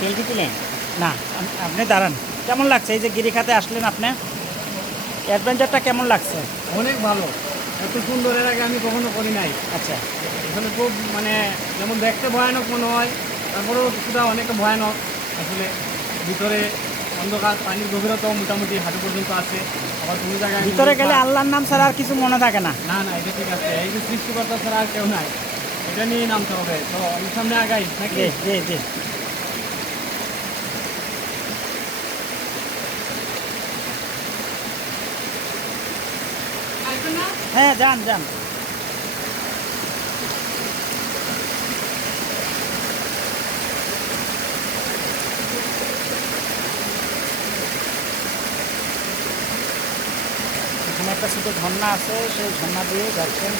Selfie তুলেন না? আপনি দাঁড়ান। কেমন লাগছে এই যে গিরিখাতে আসলেন আপনি? অ্যাডভেঞ্চারটা কেমন লাগছে? অনেক ভালো, এত সুন্দর এর আগে আমি কখনো করি নাই। আচ্ছা, এখানে খুব মানে যেমন দেখতে ভয়ানক মনে হয়, তারপরেও কিছুটা অনেক ভয়ানক আসলে। ভিতরে অন্ধকার, পানির গভীরতাও মোটামুটি হাঁটু পর্যন্ত আছে। আবার কোনো জায়গায় ভিতরে গেলে আল্লাহর নাম ছাড়া আর কিছু মনে থাকে না। না না, এটা ঠিক আছে, এই যে সৃষ্টিকর্তা ছাড়া আর কেউ নাই, এটা নিয়েই নামতে হবে। তো আমি সামনে আগাই নাকি? জি জি জি। হ্যাঁ, যান যান। এখানে একটা ছোট ঝর্ণা আছে, সেই ঝর্ণা দিয়ে যাচ্ছেন।